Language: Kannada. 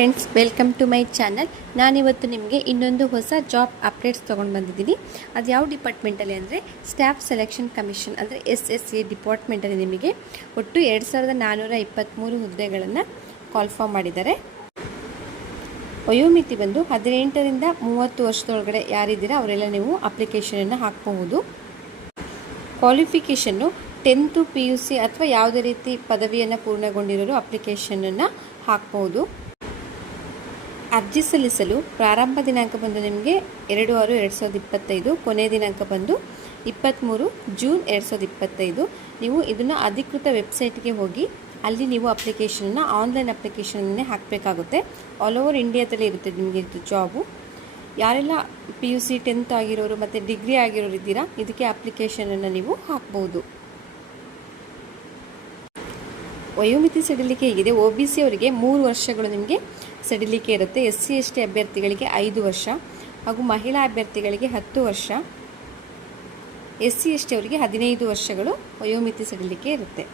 Friends welcome to my channel ನಾನಿವತ್ತು ನಿಮಗೆ ಇನ್ನೊಂದು ಹೊಸ ಜಾಬ್ ಅಪ್ಡೇಟ್ಸ್ ತೊಗೊಂಡು ಬಂದಿದ್ದೀನಿ. ಅದು ಯಾವ ಡಿಪಾರ್ಟ್ಮೆಂಟಲ್ಲಿ ಅಂದರೆ ಸ್ಟಾಫ್ ಸೆಲೆಕ್ಷನ್ ಕಮಿಷನ್ ಅಂದರೆ ಎಸ್ ಎಸ್ ಸಿ ಡಿಪಾರ್ಟ್ಮೆಂಟಲ್ಲಿ ನಿಮಗೆ ಒಟ್ಟು ಎರಡು ಸಾವಿರದ ನಾನ್ನೂರ ಇಪ್ಪತ್ತ್ಮೂರು ಹುದ್ದೆಗಳನ್ನು ಕಾಲ್ಫಾರ್ಮ್ ಮಾಡಿದ್ದಾರೆ. ವಯೋಮಿತಿ ಬಂದು ಹದಿನೆಂಟರಿಂದ ಮೂವತ್ತು ವರ್ಷದೊಳಗಡೆ ಯಾರಿದ್ದೀರಾ ಅವರೆಲ್ಲ ನೀವು ಅಪ್ಲಿಕೇಶನನ್ನು ಹಾಕಬಹುದು. Qualification tenth P U C ಅಥವಾ ಯಾವುದೇ ರೀತಿ ಪದವಿಯನ್ನು ಪೂರ್ಣಗೊಂಡಿರೋರು ಅಪ್ಲಿಕೇಶನನ್ನು ಹಾಕ್ಬೋದು ಅರ್ಜಿ ಸಲ್ಲಿಸಲು ಪ್ರಾರಂಭ ದಿನಾಂಕ ಬಂದು ನಿಮಗೆ ಎರಡು ಆರು ಎರಡು ಸಾವಿರದ ಇಪ್ಪತ್ತೈದು ಕೊನೆಯ ದಿನಾಂಕ ಬಂದು ಇಪ್ಪತ್ತ್ಮೂರು ಜೂನ್ ಎರಡು ಸಾವಿರದ ಇಪ್ಪತ್ತೈದು. ನೀವು ಇದನ್ನು ಅಧಿಕೃತ ವೆಬ್ಸೈಟ್ಗೆ ಹೋಗಿ ಅಲ್ಲಿ ನೀವು ಅಪ್ಲಿಕೇಶನನ್ನು, ಆನ್ಲೈನ್ ಅಪ್ಲಿಕೇಶನನ್ನೇ ಹಾಕಬೇಕಾಗುತ್ತೆ. ಆಲ್ ಓವರ್ ಇಂಡಿಯಾದಲ್ಲಿ ಇರುತ್ತೆ ನಿಮಗೆ ಇದು ಜಾಬು. ಯಾರೆಲ್ಲ ಪಿ ಯು ಸಿ ಟೆಂತ್ ಆಗಿರೋರು ಮತ್ತು ಡಿಗ್ರಿ ಆಗಿರೋರು ಇದ್ದೀರಾ, ಇದಕ್ಕೆ ಅಪ್ಲಿಕೇಶನನ್ನು ನೀವು ಹಾಕ್ಬೋದು. ವಯೋಮಿತಿ ಸಡಿಲಿಕೆ ಹೇಗಿದೆ? ಒ ಬಿ ಸಿ ಅವರಿಗೆ ಮೂರು ವರ್ಷಗಳು ನಿಮಗೆ ಸಡಿಲಿಕೆ ಇರುತ್ತೆ. ಎಸ್ ಸಿ, ಎಸ್ ಟಿ ಅಭ್ಯರ್ಥಿಗಳಿಗೆ ಐದು ವರ್ಷ ಹಾಗೂ ಮಹಿಳಾ ಅಭ್ಯರ್ಥಿಗಳಿಗೆ ಹತ್ತು ವರ್ಷ. ಎಸ್ ಸಿ, ಎಸ್ ಟಿ ಅವರಿಗೆ ಹದಿನೈದು ವರ್ಷಗಳು ವಯೋಮಿತಿ ಸಡಿಲಿಕೆ ಇರುತ್ತೆ.